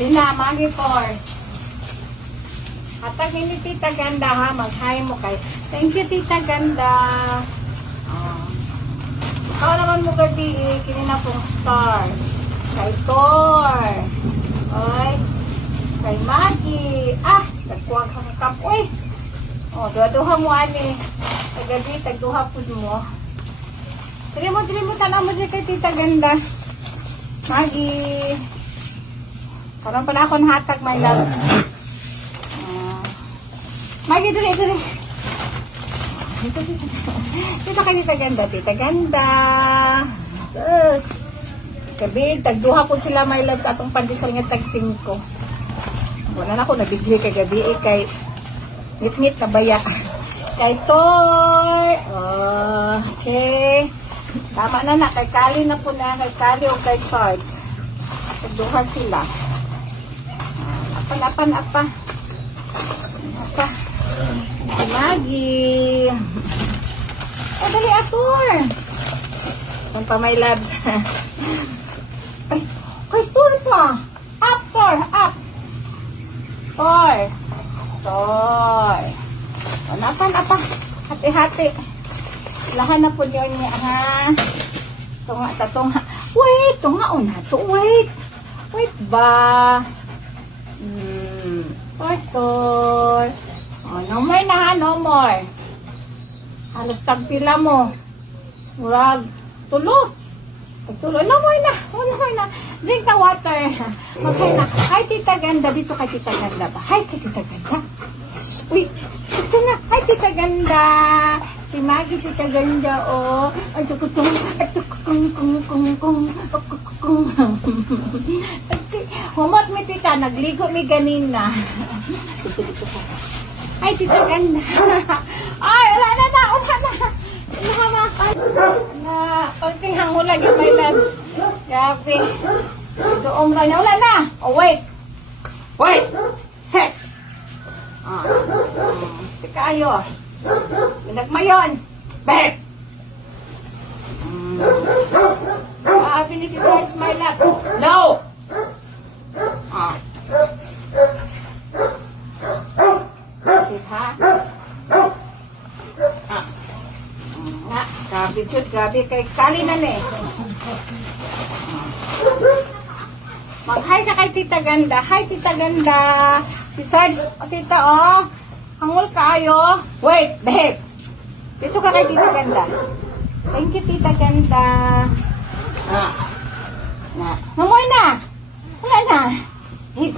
Alina, magi por. Atag ini tita ganda ha, mag-hi mo kay. Thank you tita ganda. Ikaw naman mo gabi kini na pong star. Kay Tor. Oy. Kay Maggie. Nagkuha ka ng cup. Uy. Duha mo ani. Tagabi, tagduha po mo. Dili mo tanaw mo kay tita ganda. Maggie. Karon pala akong hatag, my loves. Maggie, dali. Dito kayo tita ganda. Sus. Gabi, tagduha po sila, my loves, atong pandesal nga tag 5. Wala na ako nabigay kay gabi kay ngit na baya. Kay Tor. Okay. Tama na kay Kali na po na. Kay Kali o kay Sarge. Tagduha sila. Apa. Si Maggie. Dali, Ator. Ang pa, my loves. Ay, kay Tor pa. Up, Tor. Up. Tor. Apa. Hati-hati. Lahan na po yun niya, ha? Tunga. Wait, tunga una to. Wait ba? Tor. No more na ha, no more. Halos tagpila mo. Murag, tulo. No more na. Drink the water. Okay na. Hi, tita ganda. Dito kay tita ganda ba? Hi, kay tita ganda. Uy, ito na. Hi, tita ganda. Si Maggie, tita ganda, oh. Ay, tukutong. Humot mi, tita. Nagligo mi ganina. Dito. Ay, tita ganda. Ay, wala na. Pagting hangulag yung my loves. Grabe. Doon ka niya. Wala na. Oh, wait. Set. Tika ayo. Pinagmayon. Back. Ni si Sarge, my love. No. Ha? Grabe kay Kali na eh. Mag-hi ka kay tita ganda. Hi, tita ganda. Si Sarge, tita, hangol kayo. Wait, babe. Dito ka kay tita ganda. Thank you, tita ganda. Namoy na. Wala na. Hit.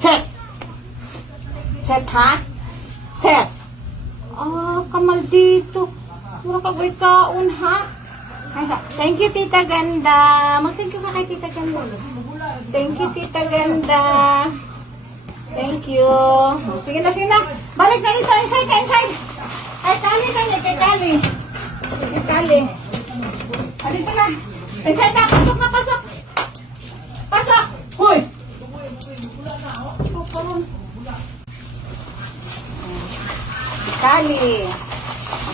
Set, ha? Set. Kamal dito. Mura ka ba'y kaon, ha? Thank you, tita ganda. Mag-thank you ka kay tita ganda. Thank you, tita ganda. Thank you. Sige na. Balik na dito. Inside. Ay, Kali. Dito na. Inside na. Pasok. Hoy. Kali.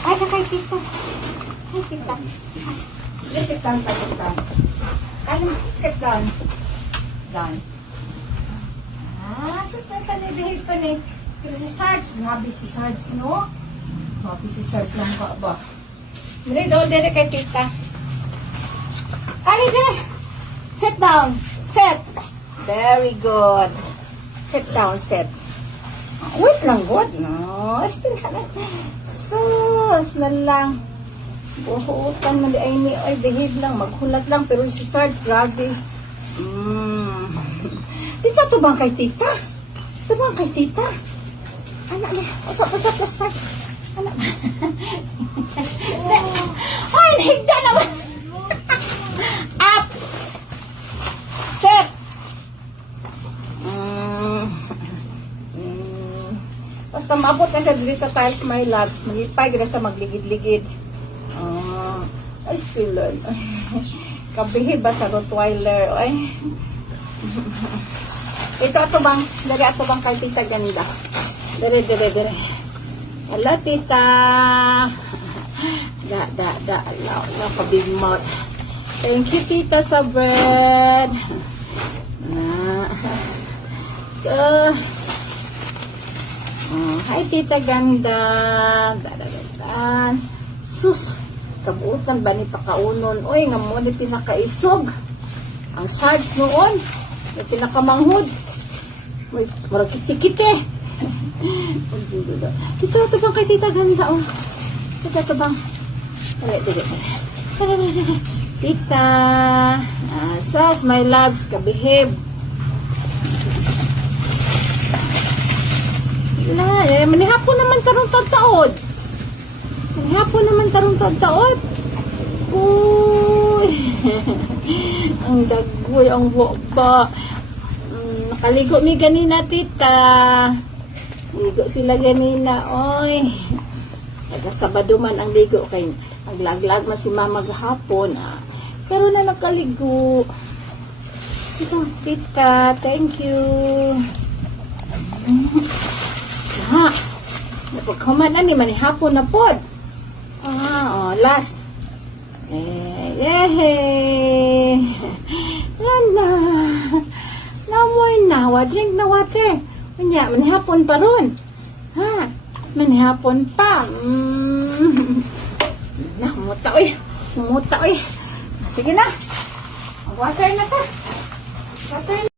Ay, kay tita. Hi, tita. Sit down. Kali, sit down. Sus, may panibihig pa ni. Pero si Sarge, grabe si Sarge, no? Grabe si Sarge lang ka ba? Mali doon, dire kay tita. Kali, dire. Sit down. Sit. Very good. Sit down, sit. Wait lang, good, no? Still ka na. Sus na lang. Buhutan man di ay ni. Ay, behave lang. Maghulat lang. Pero si Sarge, grabe. Tita, ito bang kay tita? Anak niya. Usap, start. Anak. Ay, nahigda naman. Up. Set. Basta maabot na siya dili sa tiles, my loves. Magipay, gina sa magligid-ligid. Ay, still learn. Kabihi ba sa Rottweiler? Ay. Ito ato bang kay tita ganda. Dire. Ala, tita. Ala, ka big mouth. Thank you, tita, sa bread. Ah. Hi, Tita Ganda. Dadadadan. Sus, kabuutan ba ni pakaunon? Oy, nga mo ni pinakaisog. Ang sarge noon, may pinakamanghod. Uy, marag kiti-kiti. Ito bang kay Tita Ganda, oh. Ito bang. Dali. Tita. Sus, my loves, kabihib. Manihapon naman tarong taod. Manihapon naman tarong taod. Uy. Ang dagoy, ang waba. Nakaligo mi ganina, Tita. Ligo sila ganina, oy. Sabado man ang ligo kay naglaglag man si Mama gahapon. Pero na nakaligo. Ito, Tita, thank you. Napagkaman na ni manihapon na pod. Last. Yan na. Namoy na. Drink na water. Manihapon pa ron. Manihapon pa. Sumuta, oy. Sige na. Water na ta. Water na.